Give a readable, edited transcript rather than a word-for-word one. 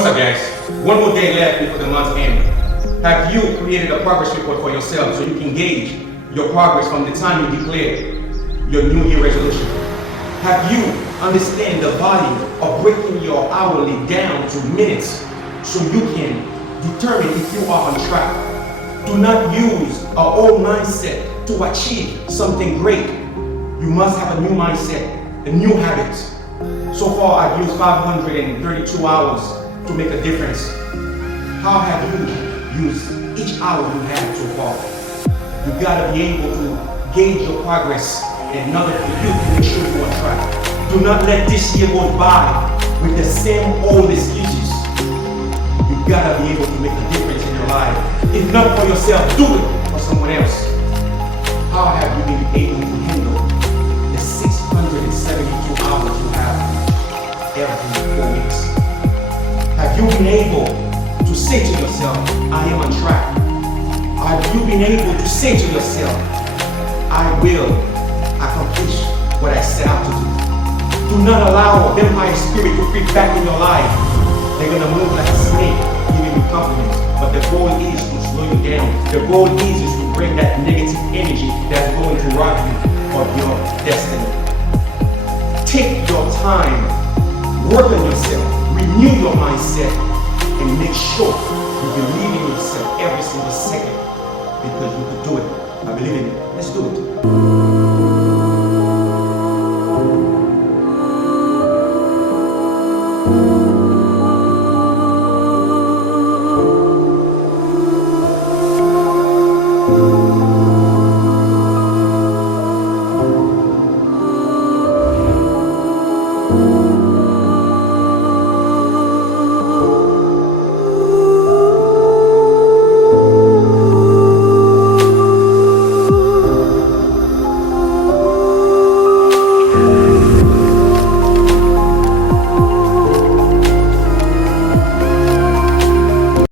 What's up, guys? One more day left before the month's end. Have you created a progress report for yourself so you can gauge your progress from the time you declare your New Year resolution? Have you understand the value of breaking your hourly down to minutes so you can determine if you are on track? Do not use an old mindset to achieve something great. You must have a new mindset, a new habit. So far, I've used 532 hours to make a difference. How have you used each hour you have so far? You gotta be able to gauge your progress in order for you to make sure you're on track. Do not let this year go by with the same old excuses. You gotta be able to make a difference in your life. If not for yourself, do it for someone else. How have you been able to handle the 672 hours you have every 4 weeks? Have you been able to say to yourself, I am on track? Have you been able to say to yourself, I will accomplish what I set out to do? Do not allow a vampire spirit to creep back in your life. They're going to move like a snake, giving you compliments. But the goal is to slow you down. The goal is to bring that negative energy that's going to rob you of your destiny. Take your time, work on yourself, renew your mindset, and make sure you believe in yourself every single second, because you can do it. I believe in it. Let's do it.